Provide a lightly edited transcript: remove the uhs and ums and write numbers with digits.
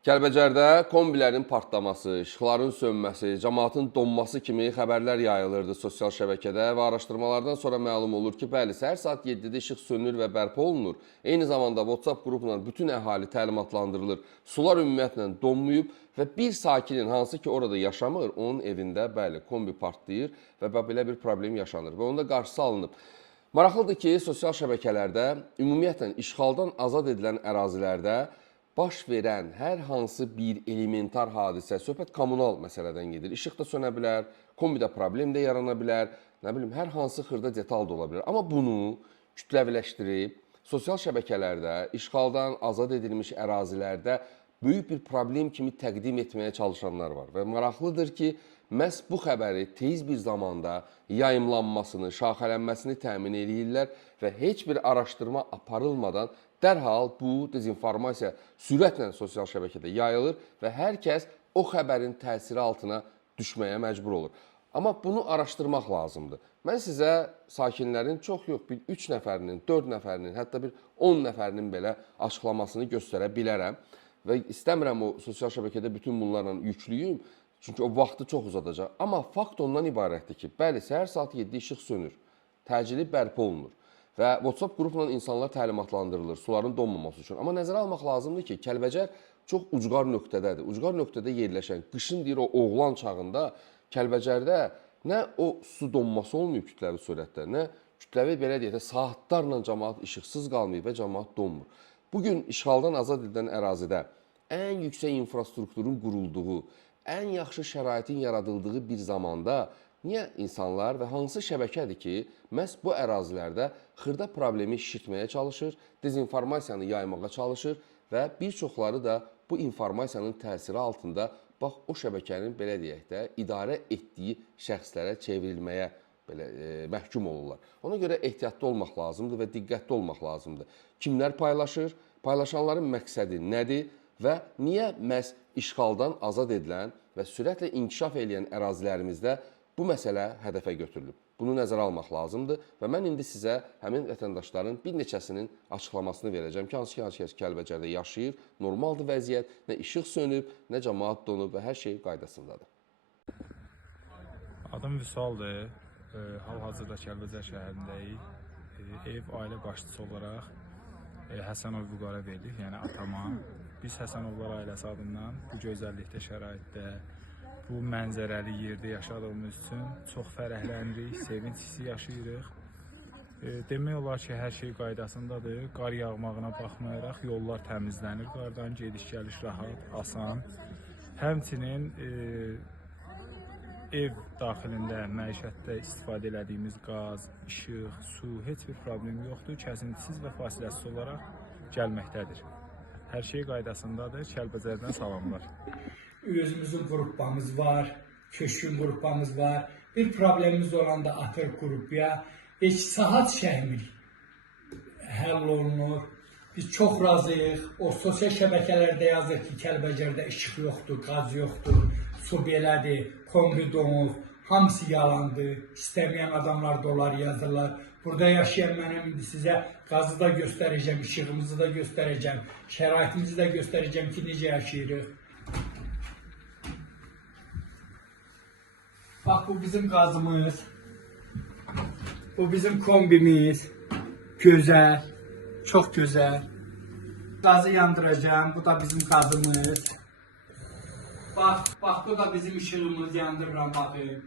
Kəlbəcərdə kombilərin partlaması, işıqların sönməsi, cəmaatın donması kimi xəbərlər yayılırdı sosial şəbəkədə və araşdırmalardan sonra məlum olur ki, bəli, səhər saat 7-də işıq sönür və bərpa olunur. Eyni zamanda WhatsApp qrupla bütün əhali təlimatlandırılır. Sular ümumiyyətlə donmayıb və bir sakinin, hansı ki orada yaşamır, onun evində bəli, kombi partlayır və belə bir problem yaşanır və onun da qarşısı alınıb. Maraqlıdır ki, sosial şəbəkələrdə ümumiyyətlə işğaldan azad edilən ərazilərdə baş verən hər hansı bir elementar hadisə, söhbət kommunal məsələdən gedir. İşıq da sönə bilər, kombidə problem də yarana bilər, nə bilim, hər hansı xırda detal da ola bilər. Amma bunu kütləviləşdirib, sosial şəbəkələrdə, işğaldan azad edilmiş ərazilərdə böyük bir problem kimi təqdim etməyə çalışanlar var. Və maraqlıdır ki, məhz bu xəbəri tez bir zamanda yayımlanmasını, şaxələnməsini təmin edirlər və heç bir araşdırma aparılmadan dərhal bu dezinformasiya sürətlə sosial şəbəkədə yayılır və hər kəs o xəbərin təsiri altına düşməyə məcbur olur. Amma bunu araşdırmaq lazımdır. Mən sizə sakinlərin çox yox, bir 3 nəfərinin, 4 nəfərinin, hətta bir 10 nəfərinin belə açıqlamasını göstərə bilərəm. Və istəmirəm o sosial şəbəkədə bütün bunlarla yüklüyüm, çünki o vaxtı çox uzadacaq. Amma fakt ondan ibarətdir ki, bəli, səhər saat 7 işıq sönür, təcili bərpa olunur. Və WhatsApp qrupla insanlar təlimatlandırılır suların donmaması üçün. Amma nəzərə almaq lazımdır ki, Kəlbəcər çox ucqar nöqtədədir. Ucqar nöqtədə yerləşən, qışın deyir o oğlan çağında Kəlbəcərdə nə o su donması olmayıb kütləvi surətdə, nə kütləvi belə deyək də saatlarla cəmaat işıqsız qalmayıb və cəmaat donmur. Bugün işğaldan azad edilən ərazidə ən yüksək infrastrukturun qurulduğu, ən yaxşı şəraitin yaradıldığı bir zamanda niyə insanlar və hansı şəbəkədir ki, məhz bu ərazilərdə xırda problemi şişirtməyə çalışır, dezinformasiyanı yaymağa çalışır və bir çoxları da bu informasiyanın təsiri altında bax o şəbəkənin belə deyək də idarə etdiyi şəxslərə çevrilməyə belə məhkum olurlar. Ona görə ehtiyatlı olmaq lazımdır və diqqətli olmaq lazımdır. Kimlər paylaşır, paylaşanların məqsədi nədir və niyə məhz işğaldan azad edilən və sürətlə inkişaf edən ərazilərimizdə bu məsələ hədəfə götürülüb. Bunu nəzərə almaq lazımdır və mən indi sizə həmin vətəndaşların bir neçəsinin açıqlamasını verəcəm ki, hansı ki Kəlbəcərdə yaşayır, normaldır vəziyyət, nə işıq sönüb, nə cəmaat donub və hər şey qaydasındadır. Adım Vüsaldır, hal-hazırda Kəlbəcər şəhərindəyik. Ev ailə başçısı olaraq Həsənov Vüqara verdik, yəni atama. Biz Həsənovlar ailəsi adından bu gözəllikdə şəraitdə, bu mənzərəli yerdə yaşadığımız üçün çox fərəhlənirik, sevinç hissi yaşayırıq. Demək olar ki, hər şey qaydasındadır. Qar yağmağına baxmayaraq yollar təmizlənir, qardan gediş-gəliş rahat, asan. Həmçinin ev daxilində, məişətdə istifadə etdiyimiz qaz, işıq, su, heç bir problem yoxdur. Kəsintisiz və fasiləsiz olaraq gəlməkdədir. Hər şey qaydasındadır. Kəlbəcərdən salamlar. Özümüzün qrupamız var, köşkün qrupamız var. Bir problemimiz olanda atır qrupya. Heç saat çəkmir, həll olunur. Biz çox razıyıq. O sosial şəbəkələrdə yazır ki, Kəlbəcərdə işıq yoxdur, qaz yoxdur, su belədir, kombi donur. Hamısı yalandır. İstəməyən adamlar da onlar yazırlar. Burada yaşayan mənim indi sizə qazı da göstərəcəm, işığımızı da göstərəcəm, şəraitimizi də göstərəcəm ki, necə yaşayırıq. Bax, bu bizim qazımız, bu bizim kombimiz, gözəl, çox gözəl. Qazı yandıracağım, bu da bizim qazımız. Bax, bu da bizim işığımız, yandırıram, baxın.